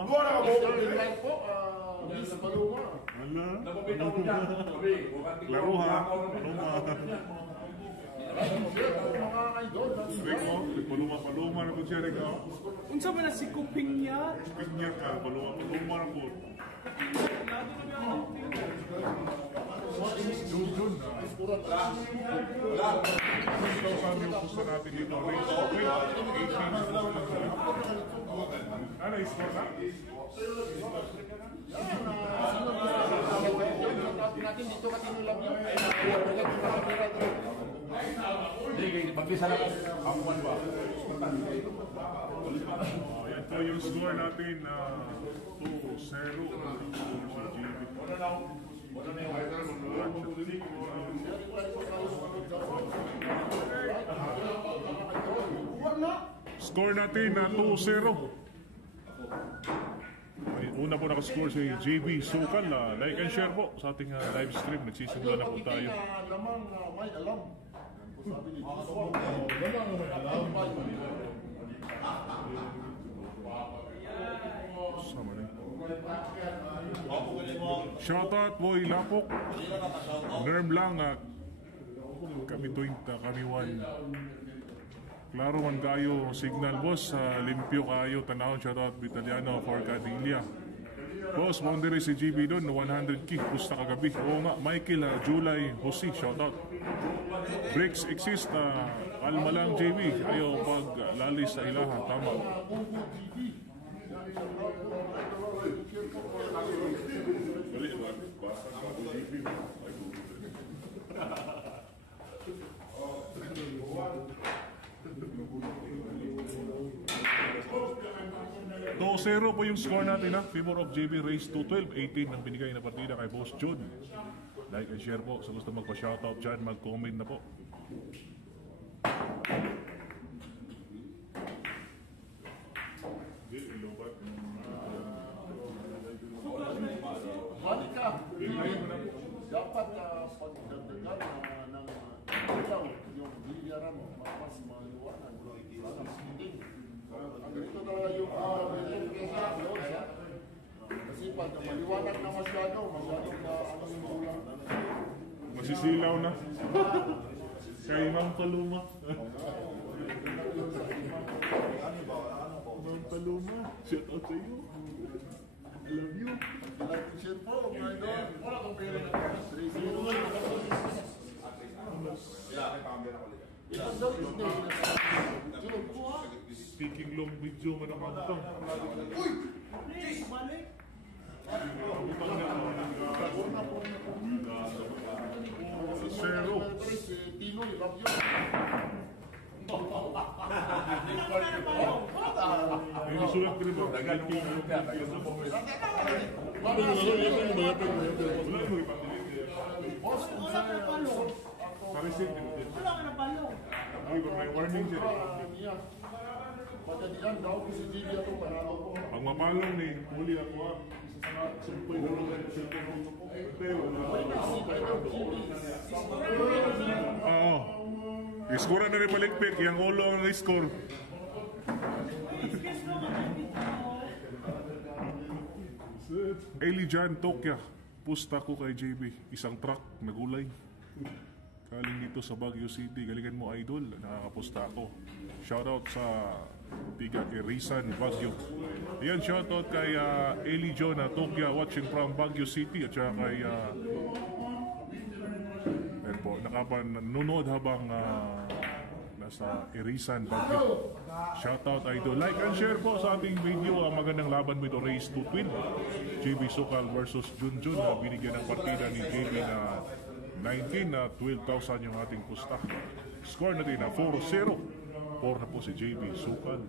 Paloma. Dua na ako. Inline po, Miss Paloma. Wala. Napapitaw ko dyan. Klaro ha. Paloma. Mga idol. Rico, Paloma na po siya, Rico. Unsa man na si Kuping niya? Pinya ka, Paloma na po. Jun. Ito sa aming puso natin dito. Race okay. 18 na po sila. Ano, score na? Natin dito katinulab yun. Hindi, mag-isa na ako ba? Yan po yung score natin na 2-0. Score natin na 2-0. Una po nakascore si JB Sukal. Like and share po sa ating live stream. Nagsisimula na po tayo. Lamang may alam. Sabi ni Jesus. Lamang may alam. Sama na. Shoutout Boy Lapok. Nerm lang. Kami tuwing kami one. Klaro man kayo signal boss. Limpyo kayo tanawon. Shoutout Vitaliano for Cadilla. Boss, boundary si GB doon, 100k, pusta kagabi. Oo nga, Michael, July, Jose, shoutout. Breaks exist, alma lang JB, ayaw pag lalis sa ilaha, tama. To 0 po yung score natin ha. Favor of JB race to 12. 18 ang binigay na partida kay Boss John. Like and share po. Sa gusto magpa-shoutout dyan, mag-comment na po. Balik ka. Dapat pagdagdagan ng ilaw yung bilyaran mo. Mas maliwanag. Sana speeding. Ang ganito talaga yung kasi pag maliwanag na masyado na ano yung ulang. Masisilaw na. Kay Ma'am Paloma. Ma'am Paloma, shout out sa iyo. I love you. Like and share po, my God. Wala kong pera na. Speaking long video man ang antong. Uy! Please, balik! Zero. Tino, love you. Yung sulat ko rin ba? Dagan mo yung kaya sa pumili. Wala mo Boss, kung Wala ka na palo. sa receipt. Wala ka na palo. Ay, may warning siya. pagkadian daw ko si Gigi ato panalo po. Ang mapalong ni muli ako sumpay na lang sa pero oo. Iskura na rin palikpik. Yang ulo ang na-score. Elijan Tokya. Pusta ko kay JB. Isang truck nagulay. Galing dito sa Baguio City. Galingan mo, idol. Nakakapusta ako. Shoutout sa tiga kay Rizan, Baguio. Ayan, shoutout kay Eli John Tokya watching from Baguio City. At saka kay ayan po, nanonood habang nasa Irisan, Baguio. Shoutout, idol. Like and share po sa ating video. Ang magandang laban mo ito, race to twin. JB Sukal versus Junjun. Binigyan ng partida ni JB na 19 na 12,000 yung ating pusta. Score natin na 4-0. 4 na po si JB Sukal.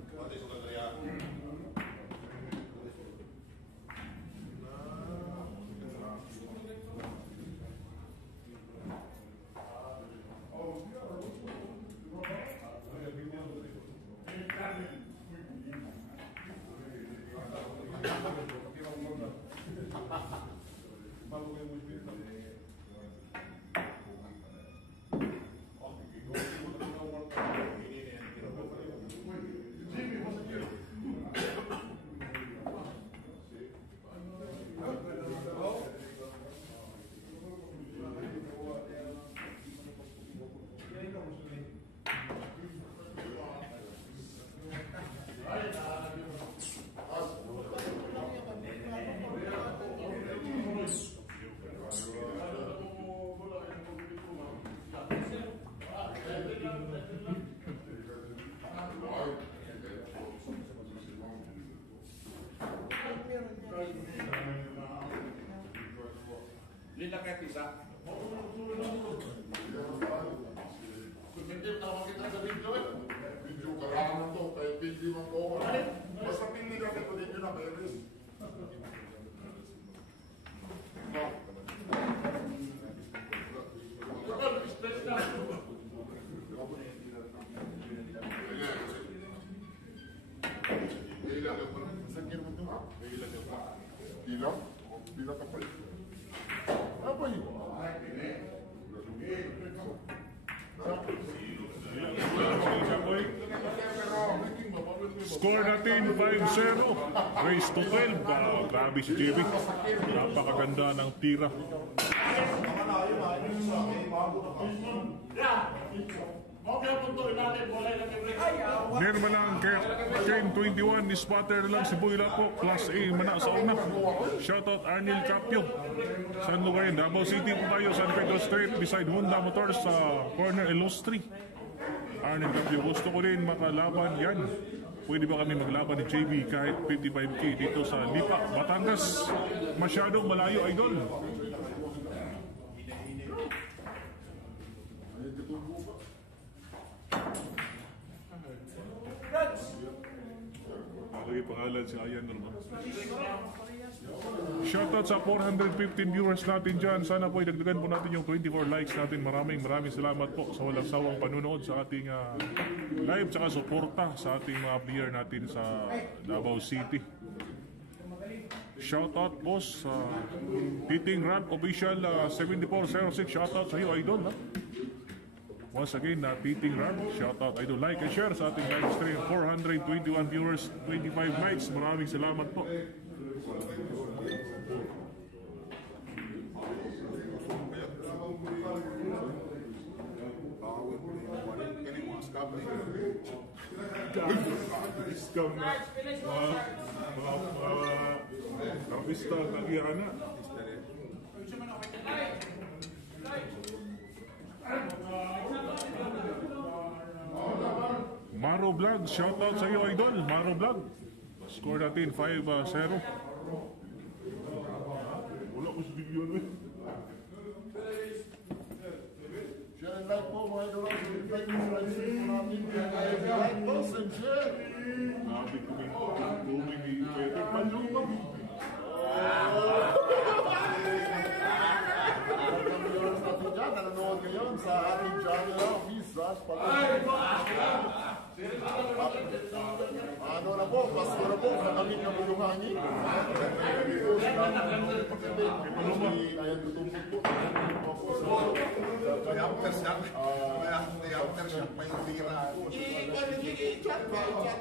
lang kahit isa. Hindi mo tawag kita sa video eh. Video ka lang to, kaya hindi mo ko. Basta pili ka kaya pwede nyo na kaya rin. Bilang apa itu? Apa itu? Score natin 5-0. Race to 12. Grabe si JB. Napakaganda ng tira. Meron lang Ken 21 ni spotter lang si Boy Lapo. Class A mana sa una. Shoutout Arnil Capio. San Lugar, Davao City po tayo. San Pedro Street beside Honda Motors sa corner Ilustri. Arnil Capio, gusto ko rin makalaban yan. Pwede ba kami maglaban ni JB kahit 55K dito sa Lipa, Batangas? Masyadong malayo, idol. Lagi pangalan si Ayan naman. Shoutout sa 415 viewers natin dyan. Sana po idagdagan po natin yung 24 likes natin. Maraming salamat po sa walang sawang panunood sa ating live tsaka suporta sa ating mga player natin sa Davao City. Shoutout boss sa Titing Rap Official 7406. Shoutout sa iyo, idol. Once again, Titing Rap, shoutout, idol. Like and share sa ating live stream. 421 viewers, 25 likes. Maraming salamat po. Scam na. Kapista, nag-iana. Maro Vlog, shoutout sa iyo, idol. Maro Vlog. Score natin 5-0. Wala ko sa video na. Share and like po mga idol. Like po namin. Like po and share. Sabi ko may ni Peter Palumang. Nanonood ngayon sa ating channel, Visas ano na po, pasko na po, kami na po yung hangin. Ayan, tutumpok po. May aftershock pa yung tira.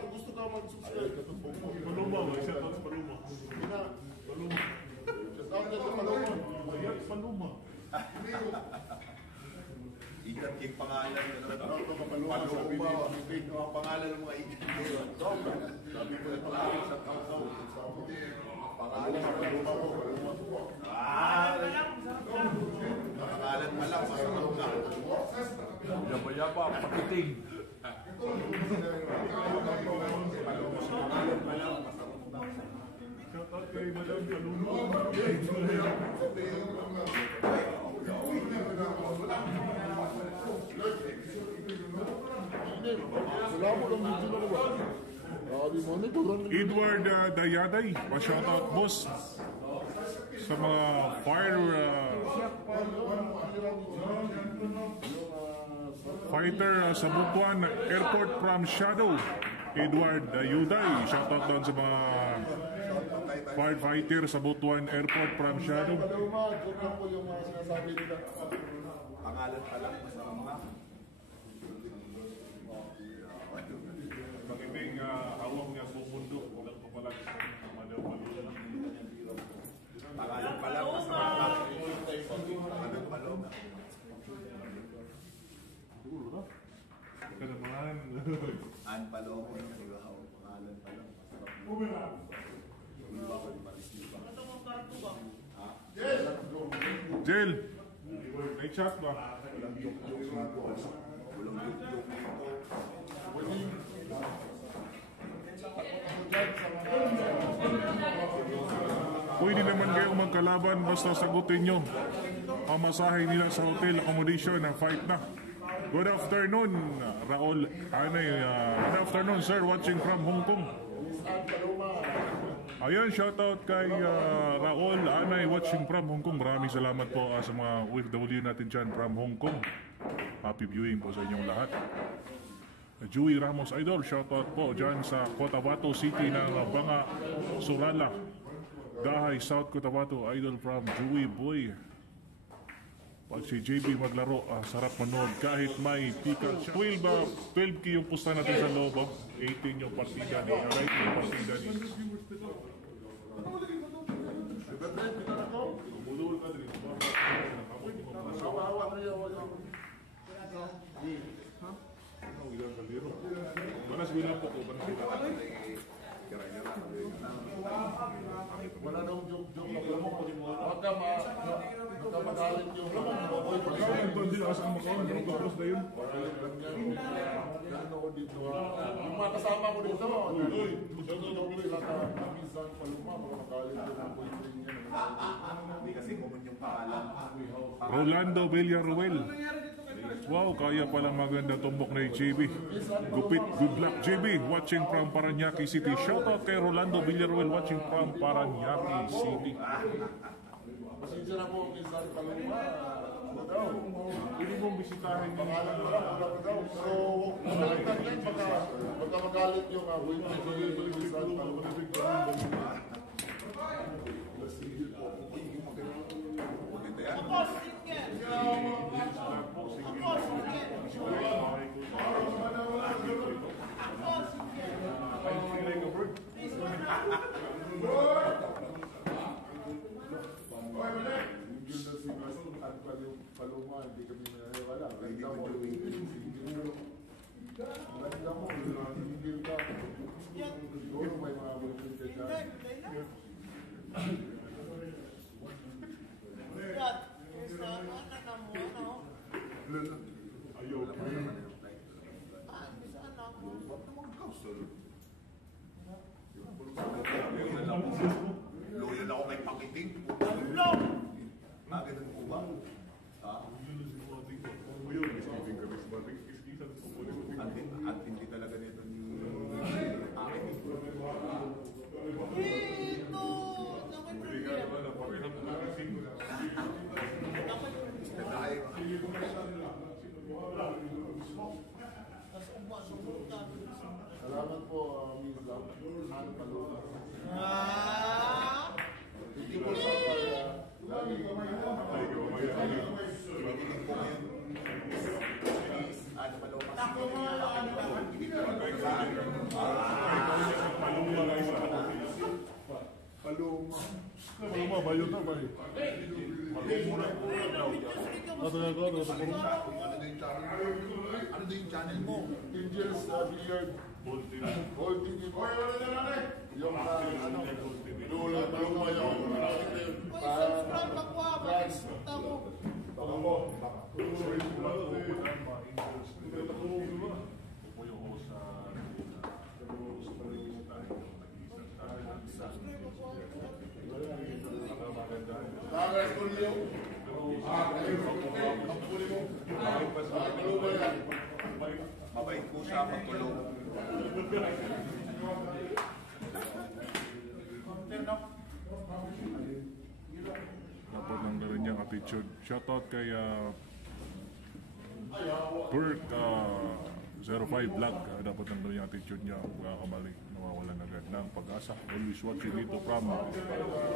Gusto ka mag-subscribe, katumpok po. Palumang, shoutout sa Palumang. Palumang. Ikat yung pangalan nyo. Palumba. Ang pangalan ng mga ikat nyo. Sabi ko na palagi sa kausaw. Pangalan sa Palumba po. Pangalan pa lang, masarap na. Yaba-yaba, pakiting. Shoutout kay Madam Palumang. Edward Dayaday, pa-shoutout boss sa mga fighter sa Butuan Airport from Shadow. Edward Dayuday, shoutout doon sa mga firefighter sa Butuan Airport from Shadow. Pangalan pa lang, masarap na. Pag-ibig hawak niya sa mundo, walang papalag sa Madam Palumang. Pangalan pa lang, masarap na. Pangalan pa lang. Ka naman. An Paloma, pangalan pa lang, masarap na. Jill, may chat ba? Pwede naman kayo magkalaban basta sagutin nyo pamasahe nila sa hotel accommodation na fight na. Good afternoon, Raul. Good afternoon, sir, watching from Hong Kong. Ayun, shoutout kay Raul Anay watching from Hong Kong. Maraming salamat po sa mga OFW natin dyan from Hong Kong. Happy viewing po sa inyong lahat. Joey Ramos Idol, shoutout po dyan sa Cotabato City ng Banga, Surala. Dahay, South Cotabato, Idol from Joey Boy. Pag si JB maglaro, sarap manood kahit may pikal siya. 12 yung pusta natin sa loob. 18 yung partida ni Alright yung partida ni. Banas binapok ko, banas binapok. Wala nang joke-joke na lamok. Huwag ka magalit yung boy. Hindi na kasama ko, hindi ko close na yun. Yung mga kasama ko dito, sila ka Mizan Paluma, mga magalit yung boyfriend niya. Hindi kasi common yung pangalan. Rolando Villaruel. Wow, kaya palang maganda tumbok na JB. Gupit, good luck JB, watching from Paranaque City. Shoutout kay Rolando Villaruel watching from Paranaque City. Pasensya na po, Mizan Paluma. Hindi mong bisitahin yung Pangalan mo lang, wala ka daw. So, magalitan yan, baka magalit yung boyfriend ni Mizan Paluma. Paluma, hindi kami naniniwala. Ganda mo, ganda mo, hindi ka. Siguro may mga boyfriend ka dyan. Loyal ako kay Pakiting. Bakit ang kuba? At hindi talaga nito ni akin. Salamat po, Mizan. Ano Paluma? Hindi ko sa lagi Paluma ba yun na ba eh? Ano din yung channel mo? Angels Billiard. Gold TV. Yung Lula Paluma yung guys. Mabait po siya pagtulog. Dapat nang rin niyang attitude. Shoutout kay Bert 05 Vlog. Dapat nang rin yung attitude niya. Mga kamali, nawawalan agad ng pag-asa. Always watching dito from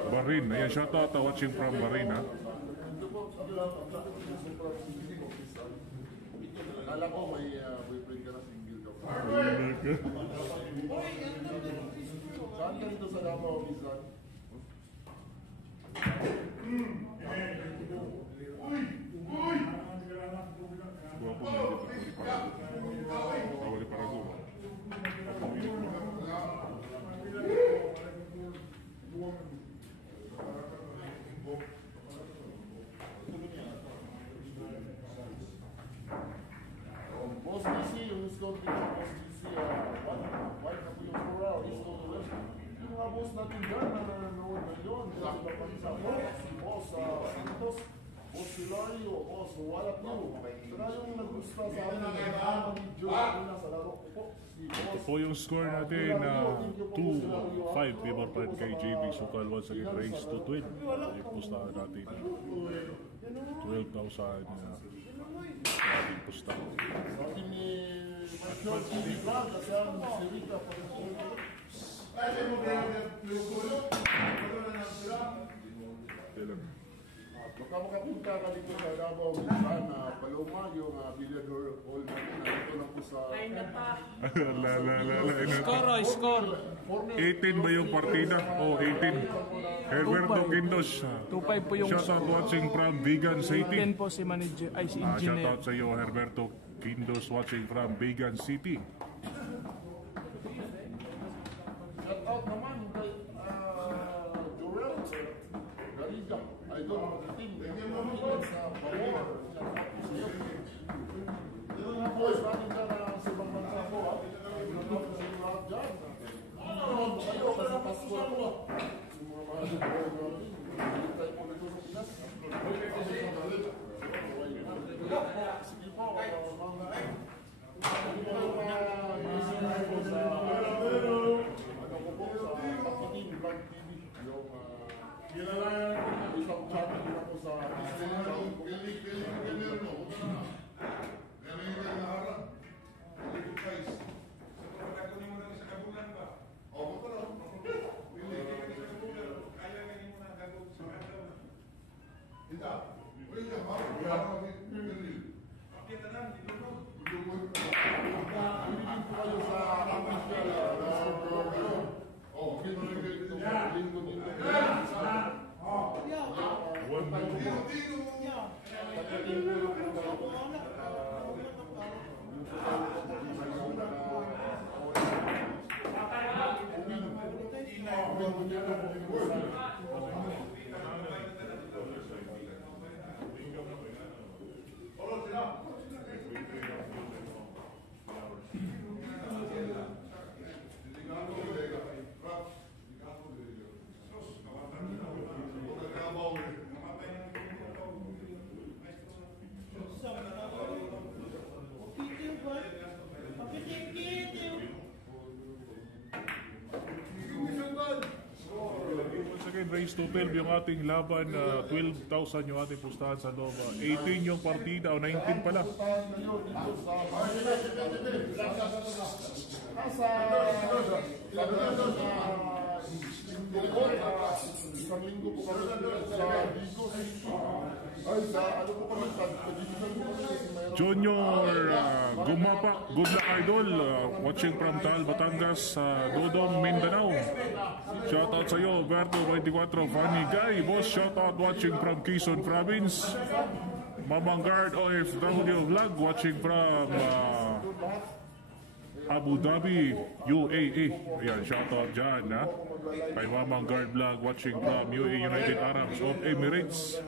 Bahrain. Ayan, shoutout watching from Bahrain ha. Alam ko may boyfriend ka na single ka. Saan ka dito sa Davao, Mizan? Guwapo mo dito. Bawali para go. Boss DC, yung scout dito, Boss DC, white na po yung floral, scout ulit. Yung mga boss natin dyan na nanonood ngayon, sila pa sa boss, si Boss Santos, Boss Hilario, Boss Walat New. Sila yung nagusta sa amin ng kasama ni Joe Luna sa laro ko po. Si Ito Boss po yung score natin na 2-5 favor pa rin kay JB Sukal once again raised to 12. Yung pustahan natin 12,000 ating pustahan. Sabi ni Michael TV Vlog, kasi ang si Rita pa rin po. Baka makapunta ka dito sa Davao Minsan, Paloma, yung billiard hall natin. Nandito lang po sa... Score. 18 ba yung partida? Oh, 18. Herberto Quindos. 2-5 po yung Shout out watching from Vegan City. 10 po si manager, ay si Shout engineer. out sa iyo Herberto Quindos watching from Vegan City. Shout out naman kay Joel Gariga. Idol ng team. Ganyan mo sa Bawor. Shout out po sa iyo. Yung mga boys natin dyan sa ibang bansa po. Shout out sa iyo lahat dyan. Ano kayo kasi Pasko na po. Yung mga boys natin. Hindi tayo po nito sa Pinas. Sige po, mga isang channel na po sa kayo sa official linggo dito. Once again raised to 12 yung ating laban. 12,000 yung ating pustahan sa loob. 18 yung partida o 19 pala. Isang linggo po kami sa Vigo City. Ay, sa ano po kami, sa division po kami kasi mayroon. Junior Gumapak, good luck idol, watching from Taal, Batangas, Dodong, Mindanao. Shoutout sa iyo, Berto 24, Funny Guy, boss, shoutout watching from Quezon Province. Mamang Guard OFW Vlog, watching from Abu Dhabi, UAE. Ayan, shoutout dyan, ha? Kay Mamang Guard Vlog, watching from UAE, United Arabs of Emirates.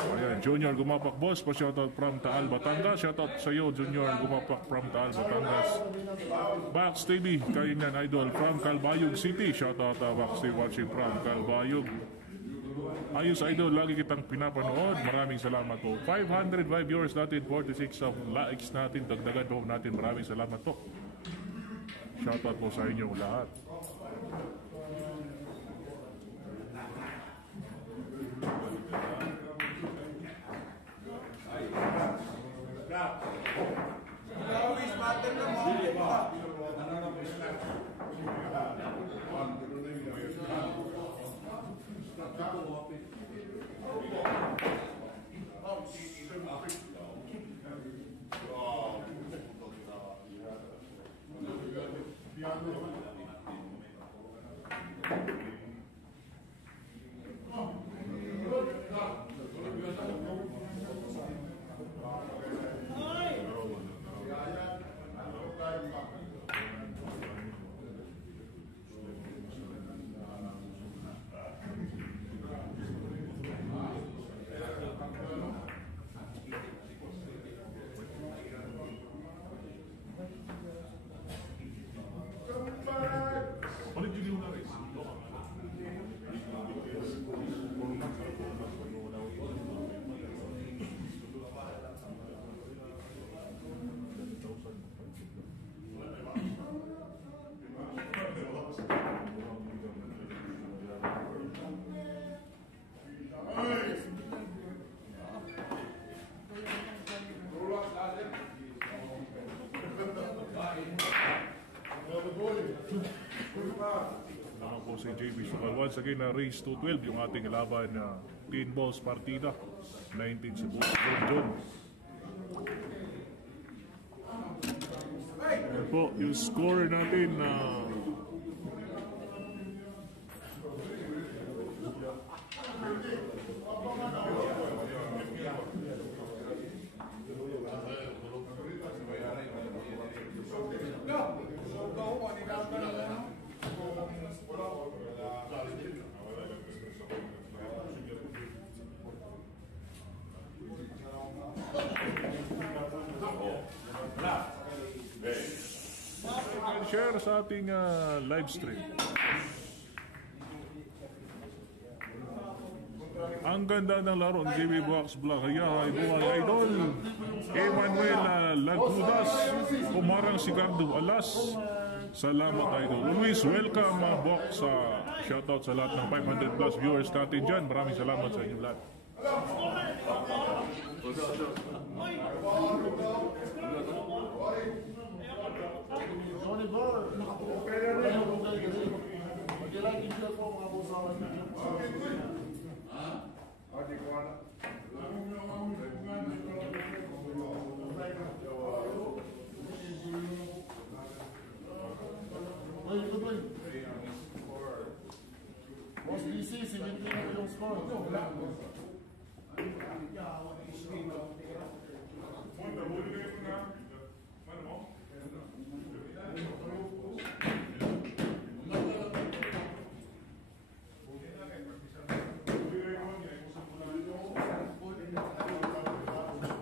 Ayan, Junior Gumapak boss, pa-shoutout from Taal, Batangas. Shoutout sa iyo, Junior Gumapak from Taal, Batangas. Bax TV, kayo niyan, idol, from Calbayog City. Shoutout Bax TV watching from Calbayog. Ayos idol, lagi kitang pinapanood. Maraming salamat po. 505 viewers natin, 46 of likes natin. Dagdagan po natin. Maraming salamat po. Shoutout po sa inyo lahat. once again na race to 12 yung ating laban na Teen Balls Partida 19 si Boss John. Ayan po yung score natin na share sa ating live stream. Ang ganda ng laro ng JB Box Vlog. Kaya ibuwang idol Emmanuel Lagudas, Umarang Sigardo Alas. Salamat idol. Always welcome Box. Shoutout sa lahat ng 500 plus viewers natin dyan. Maraming salamat sa inyong lahat. Johnny Burr, mag-like and share po mga boss. Boss DC, 17 na yung score.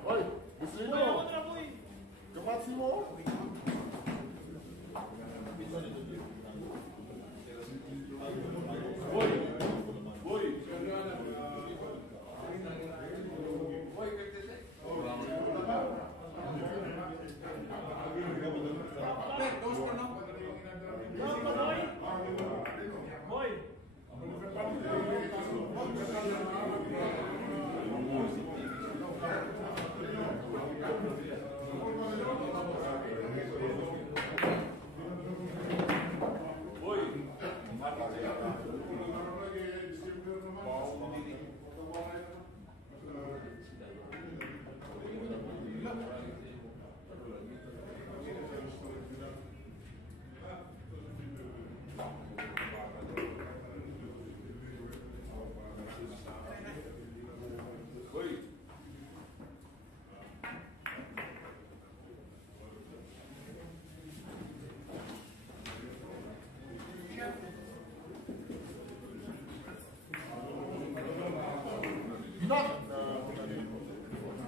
Oy, Busino! Kamatsi mo?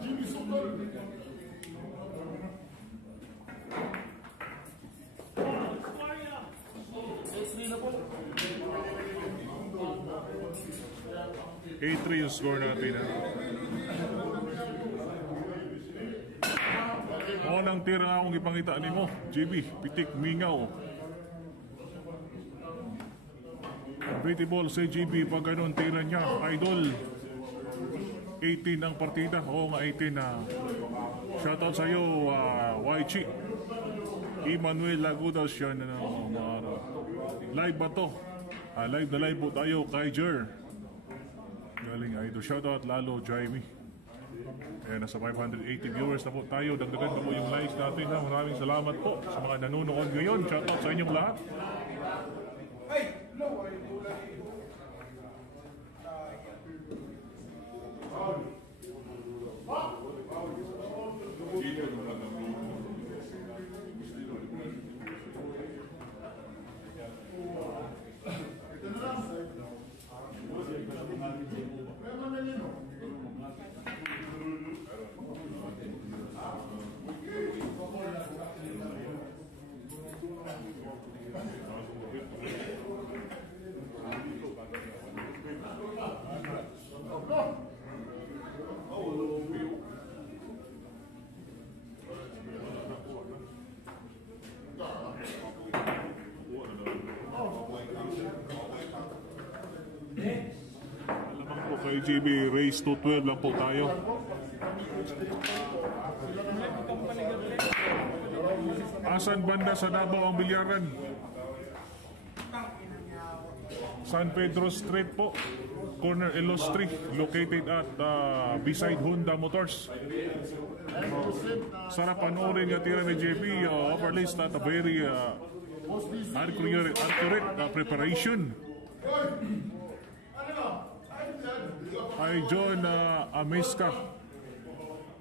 Jimmy Sutton. na po. 8-3 yung score natin. Unang tira nga akong ipangita ni mo, JB, pitik, mingaw. Pretty ball sa JB, pag ganun tira niya, idol. 18 ang partida. Oo nga, 18 na. Shoutout sa iyo, YG. Emmanuel Lagudas yan na live ba to? Live na live po tayo kay Jer. Galing idol. Shoutout lalo, Jaime. Kaya nasa 580 viewers na po tayo. Dagdagan pa po yung likes natin. Maraming salamat po sa mga nanonood ngayon. Shoutout sa inyong lahat. Kay JB, race to 12 lang po tayo. Asan banda sa Davao ang bilyaran? San Pedro Street po, corner Ilustri, located at beside Honda Motors. Sarap panoorin nga tira ni JB, overlays at a very accurate preparation. Ay John Amisca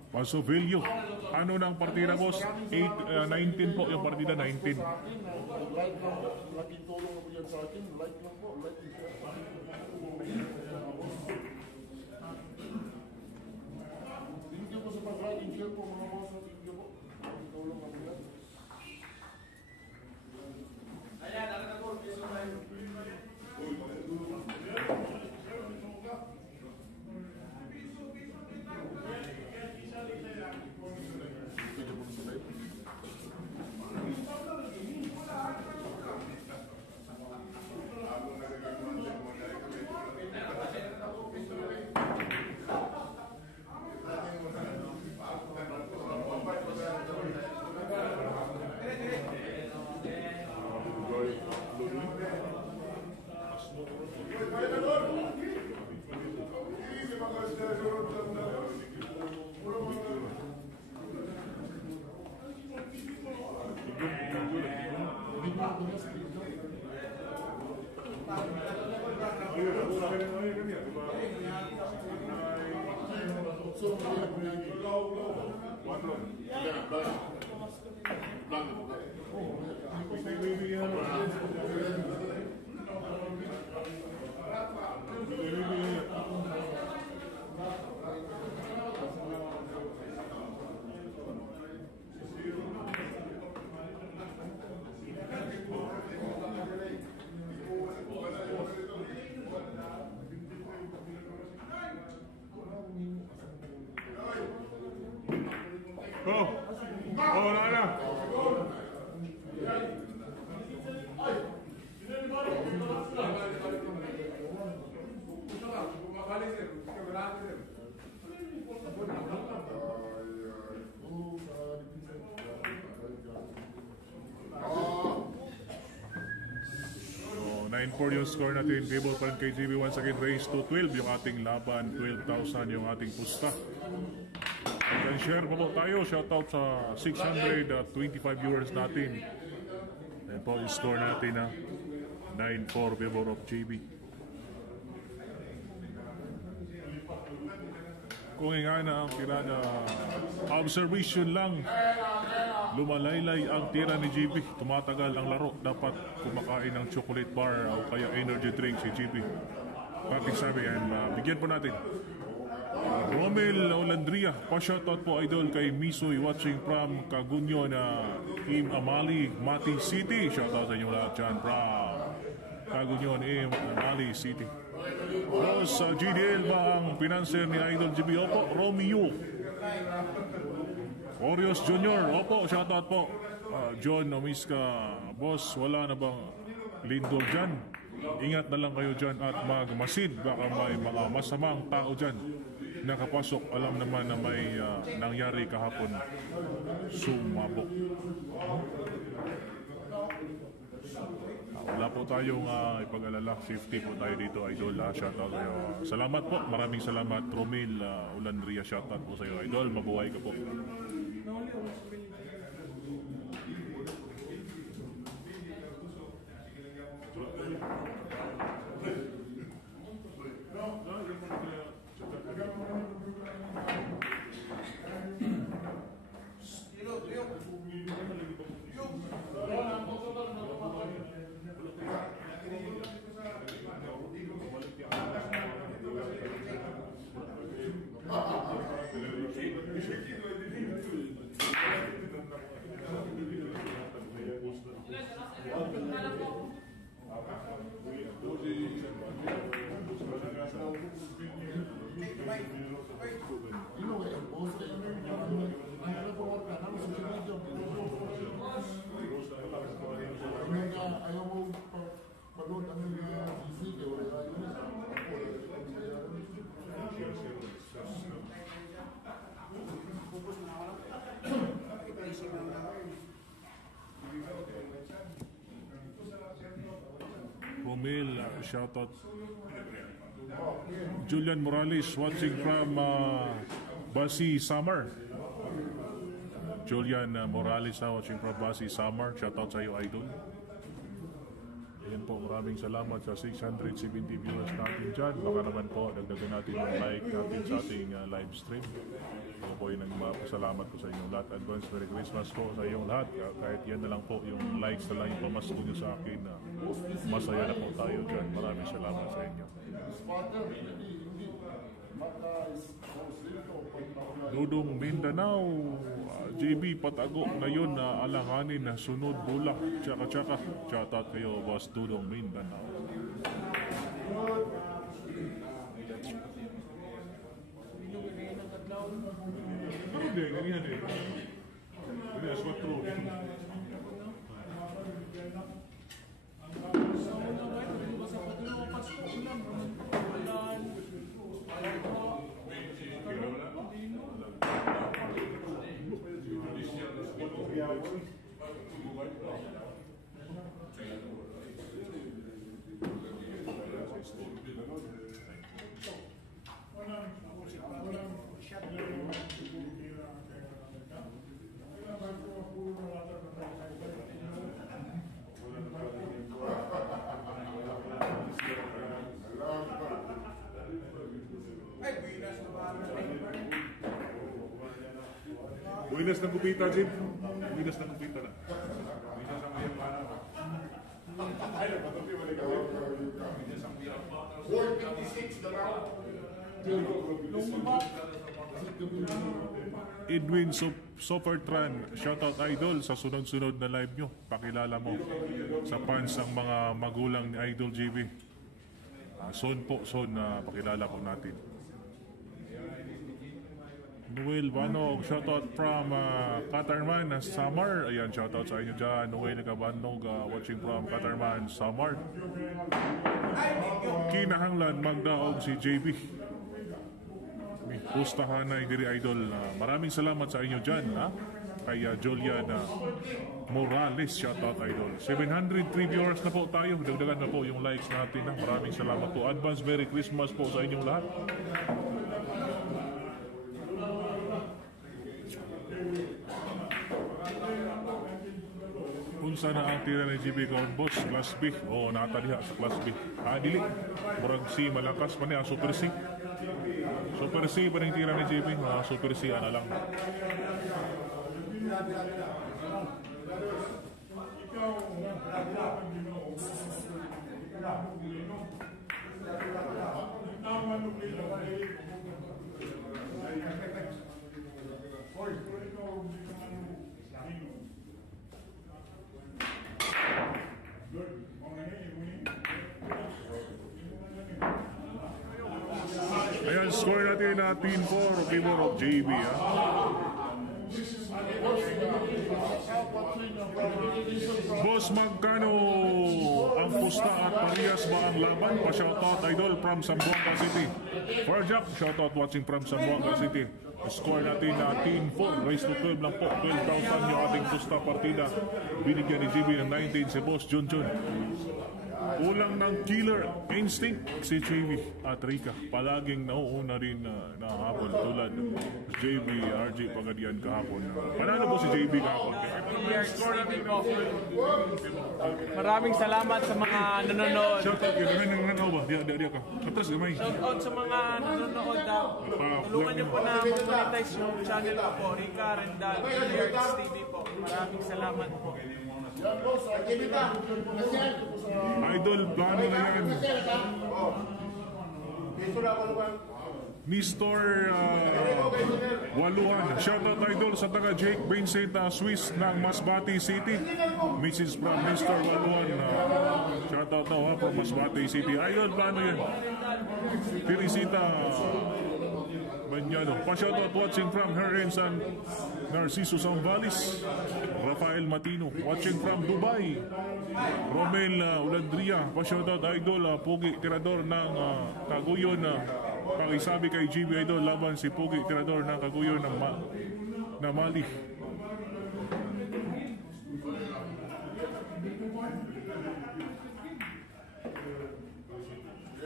Pasovillo. Ano ng partida, boss? 19 po yung partida, 19. Like lang po, laking tulong na po yan sa akin. Like lang po, like and share. Thank you po sa pag-like and share po mga boss. Thank you po. Laking tulong na po yan. Wala na. So, 9-4 yung score natin. Table pa rin KGB once again raised to 12 yung ating laban. 12,000 yung ating pusta. And share pa po tayo. Shoutout sa 625 viewers natin. Ayan po yung score natin na 9-4 favor of JB. Kung nga na ang tirada, observation lang, lumalaylay ang tira ni JB. Tumatagal ang laro. Dapat kumakain ng chocolate bar o kaya energy drink si JB. Pating sabi yan, bigyan po natin. Romel Olandria, pa-shoutout po idol kay Misoy watching from Cagunyo na Team Amali, Mati City. Shoutout sa inyo lahat dyan from Cagunyo, Amali City. Boss, GDL ba ang pinanser ni Idol GB? Opo, Romeo Orios Jr. Opo, shoutout po. John Amisca, boss, wala na bang lindol dyan? Ingat na lang kayo dyan at magmasid. Baka may mga masamang tao dyan nakapasok. Alam naman na may nangyari kahapon. Sumabog. Wala po tayong ipag-alala. Safety po tayo dito, idol. Shoutout kayo. Salamat po. Maraming salamat. Romil Ulandria, shoutout po sa iyo, idol. Mabuhay ka po. Ayaw mo panood ang GC, wala yun. Romel, shoutout. Julian Morales watching from Basi Summer. Julian Morales watching from Basi Summer. Shoutout sa iyo, idol. Ayan po, maraming salamat sa 670 viewers natin dyan. Baka naman po, dagdagan natin yung like natin sa ating live stream. Ito po yung nagpapasalamat ko sa inyong lahat. Advance Merry Christmas po sa inyong lahat. Kahit yan na lang po, yung likes na lang yung pamasko nyo sa akin. Masaya na po tayo dyan. Maraming salamat sa inyo. Dudong Mindanao, JB Patago ngayon na alanganin na sunod bulak. Tsaka. Shoutout kayo, boss Dudong Mindanao. Hindi, ganyan eh. Hindi, aswatro. Buinas ng kupita, Jim. Buinas ng kupita na. Buinas ang mayang para. Ay, napatupi mo rin kami. Buinas ang mayang para. 456 na lang. Edwin Sofertran, shoutout idol sa sunod-sunod na live nyo. Pakilala mo sa fans ang mga magulang ni Idol JB. Son po, pakilala po natin. Noel Banog, shoutout from Catarman, Samar. Ayan, shoutout sa inyo dyan. Noel Banog, watching from Catarman, Samar. Kinahanglan magdaog si JB. Pustahanay diri idol. Maraming salamat sa inyo dyan. Kay Julian Morales, shoutout idol. 703 viewers na po tayo. Dagdagan na po yung likes natin. Maraming salamat po. Advance Merry Christmas po sa inyong lahat. Unsa na ang tira ni JB Kaon boss? Class B. Nataliha sa Class B. Dili. Murag C malakas pa niya. Super C. Super C pa rin tira ni JB. Super C na lang. Ayan, score natin na 10-4 favor of JB. Boss, magkano ang pusta at parehas ba ang laban? Pa-shoutout idol from Zamboanga City. For Jack, shoutout watching from Zamboanga City. Score natin na 10-4. Race to 12 lang po. 12,000 yung ating pusta partida. Binigyan ni JB ng 19 si Boss Junjun. Kulang ng killer instinct si JB at Rika. Palaging nauuna rin na hapon tulad JB, RJ Pagadian kahapon. Panalo po si JB kahapon. Maraming salamat sa mga nanonood. Shoutout kayo. Dami nang nanaw ba? Diya ka. Atras gamay. Shoutout sa mga nanonood. Tulungan niyo po na mag-monetize yung channel ko po. Rika Rendal, Arts TV po. Maraming salamat po. Idol, plano na yan. Mr. Waluhan. Shoutout idol sa taga Jake Vincent Swiss ng Masbate City. Mrs. from Mr. Waluhan. Shoutout daw from Masbate City. Idol, plano yan. Teresita Banyano. Pa-shoutout watching from her and son Narciso Zambales. Rafael Matino watching from Dubai. Romel Ulandria. Pa-shoutout idol. Pogi Tirador ng Kaguyon. Pakisabi kay GB idol laban si Pogi Tirador ng Kaguyon na Mali.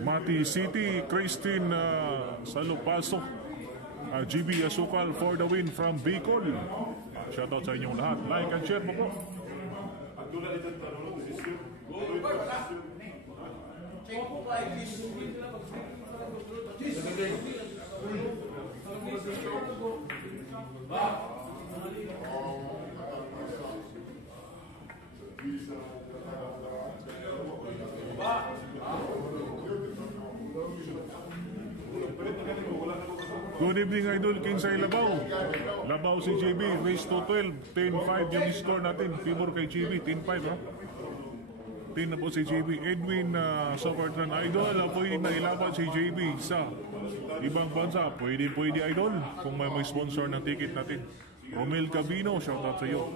Mati City, Christine Salupasok, GB Asukal for the win from Bicol. Shoutout sa inyong lahat. Like and share po po. Good evening, Idol. King sa Labaw. Labaw si JB. Race to 12. 10-5 yung score natin. Favor kay JB. 10-5 ha. 10 na po si JB. Edwin Sopertran Idol. Apoy na ilaban si JB sa ibang bansa. Pwede Idol. Kung may sponsor ng ticket natin. Romel Cabino. Shoutout sa iyo.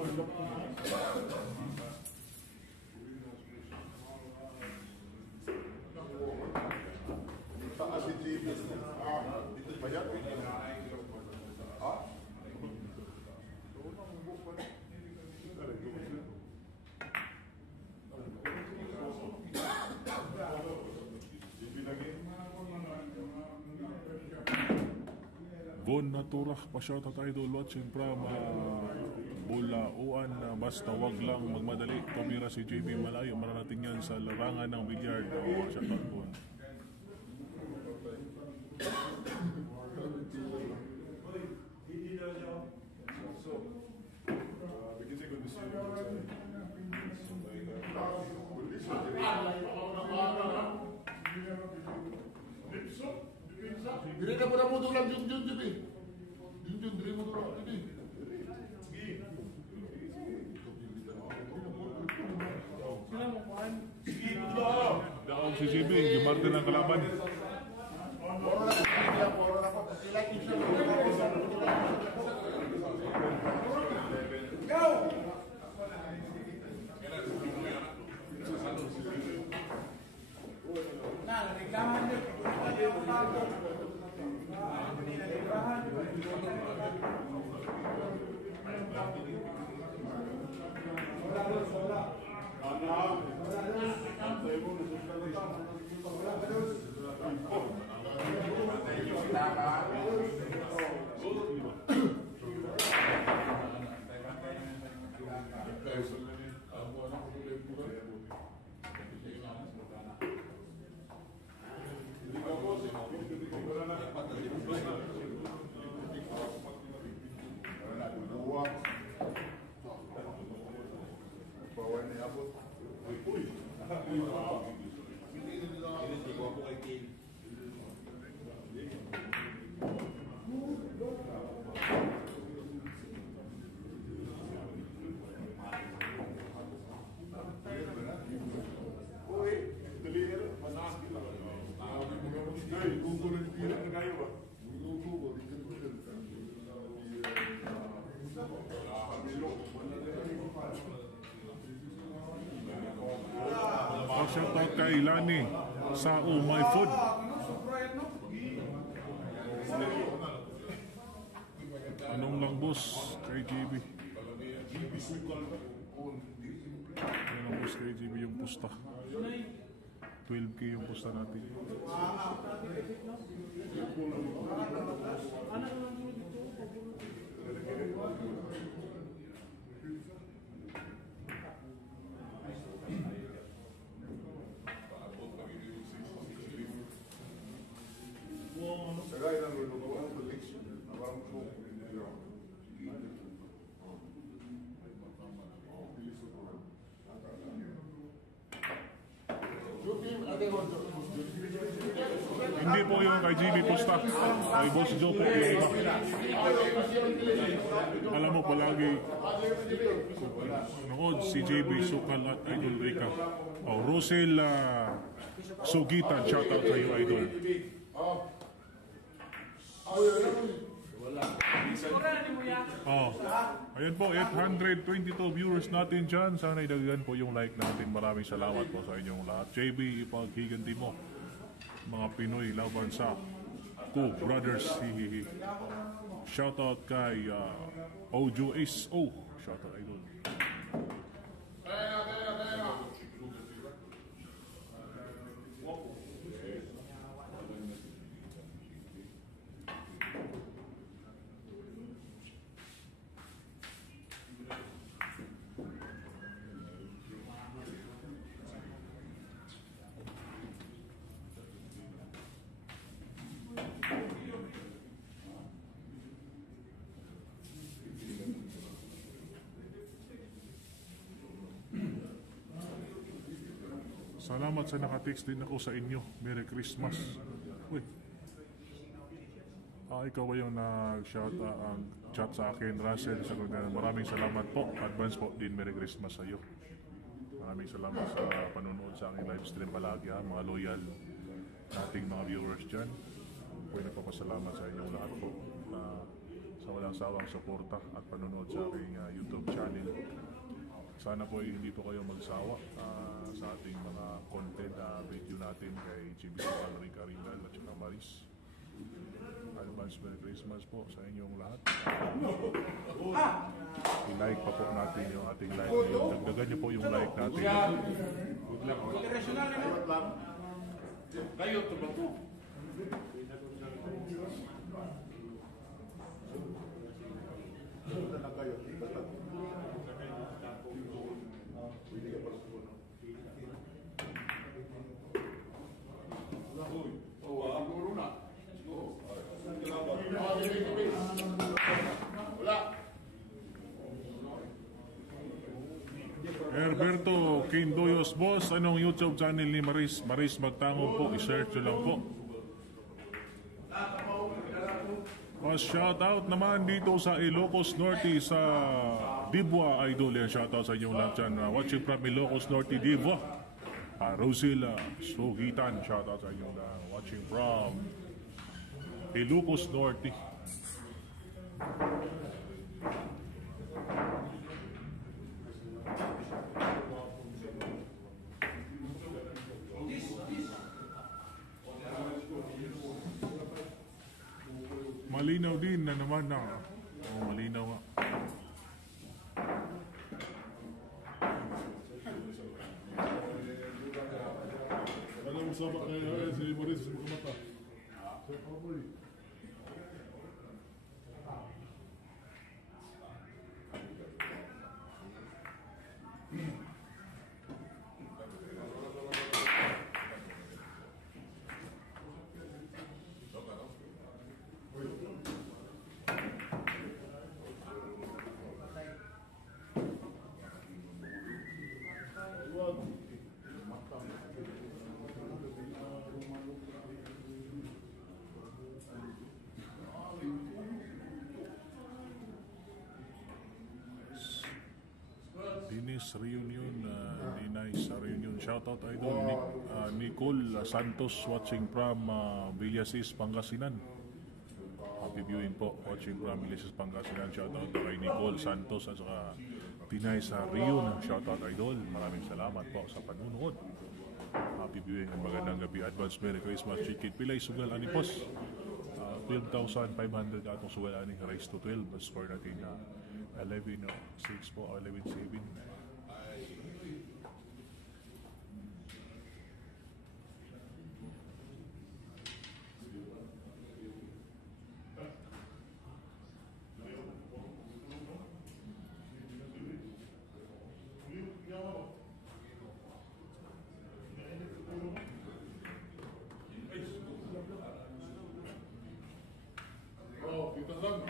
Von Naturak, pa-shoutout Idol, watching from Bulauan. Basta wag lang magmadali. Tumira si JB malayo. Mararating yan sa larangan ng bilyard. Shoutout Bon. Dili na pala mo dulang Junjun, Jibi. Junjun, dili mo dulang, Jibi. Daog si JB, Gimarte ng kalaban. Shoutout kay Lani sa My Food. Anong lang boss kay JB? Anong boss kay JB yung pusta? 12K yung pusta natin. Hindi po yung kay GB Pusta. Kay Boss Joe po yung iba. Alam mo palagi nood si JB Sukal at Idol Rica. Rosel Sugitan, shoutout sa iyo Idol. Ayan po, 822 viewers natin dyan. Sana idagdagan po yung like natin. Maraming salamat po sa inyong lahat. JB, ipaghiganti mo mga Pinoy laban sa Cool Brothers. Hihihi. Shoutout kay Ojo Ace O. Shoutout Idol. Salamat sa nakatext din ako sa inyo. Merry Christmas. Uy. Ikaw ba yung nag-shout ang chat sa akin, Russell? Maraming salamat po. Advance po din. Merry Christmas sa iyo. Maraming salamat sa panonood sa aking live stream palagi, ha, mga loyal nating mga viewers dyan. Po'y nagpapasalamat sa inyong lahat po sa walang sawang suporta at panonood sa aking YouTube channel. Sana po hindi po kayo magsawa sa ating mga content video natin kay GBC Valerie Caringal at saka Maris. Advance Merry Christmas po sa inyong lahat. I-like pa po natin yung ating live ngayon. Dagdagan niyo po yung like natin. Kayo, ito ba ito? Herberto Quindoyos, boss, anong YouTube channel ni Maris? Maris Magtangog po, i-search nyo lang po. Shout out naman dito sa Ilocos Norte sa Dibwa Idol. Yan, shout out sa inyong lahat dyan. Watching from Ilocos Norte, Dibwa. Rosila Sugitan, shout out sa inyong lahat. Watching from Ilocos Norte. Malinaw din na naman na. Malinaw nga. Alam mo sabak kayo si Maris sa mga mata. Dinis Reunion, Dinis Reunion. Shoutout idol Nicole Santos watching from Villasis, Pangasinan. Happy viewing po, watching from Villasis, Pangasinan. Shoutout kay Nicole Santos at saka Dinis Reunion. Shoutout idol. Maraming salamat po sa panunood. Happy viewing and magandang gabi. Advance Merry Christmas. Chicken Pilay Sugal Anipos. 12,500 atong sugal aning raise to 12. Score natin na 11-6 po, 11-7. Oh, kita lang.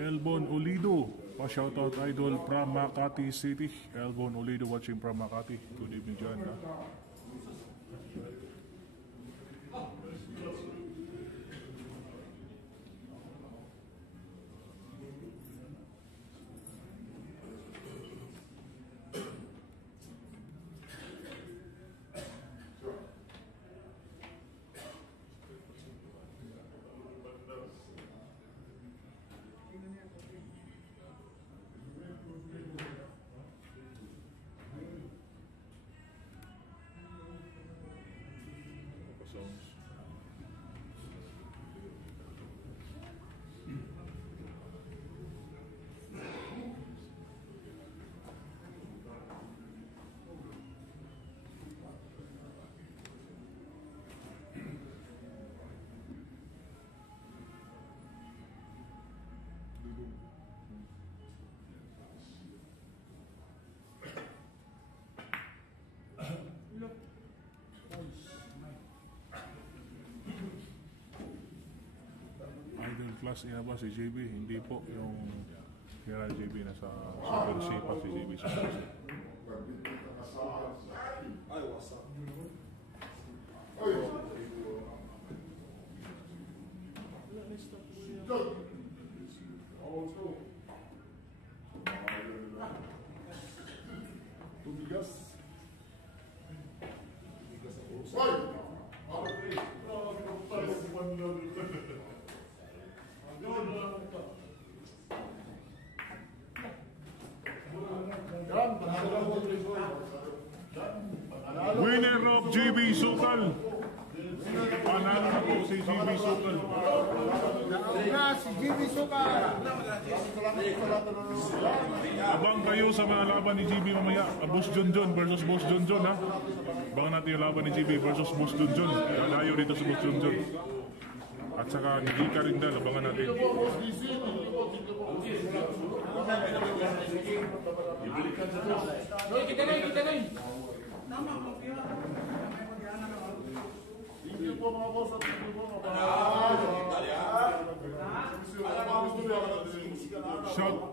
Elbon Olido, pa-shoutout idol from Makati City. Elbon Olido watching from Makati. Good evening dyan. Malakas niya ba si JB? Hindi po. Yung General JB nasa Super C pa si JB Super C. Ay, what's up? Tubigas. Winner of JB Sukal. Panalo na po si JB Sukal. Si Jimmy Suka. Abang kayo sa mga laban ni JB mamaya. Boss Junjun versus Boss Junjun ha. Abangan natin yung laban ni JB versus Boss Junjun. Lalayo dito sa Boss Junjun. At saka ni Gika rin dahil. Abangan natin. Hindi po mga boss at hindi po mga Shout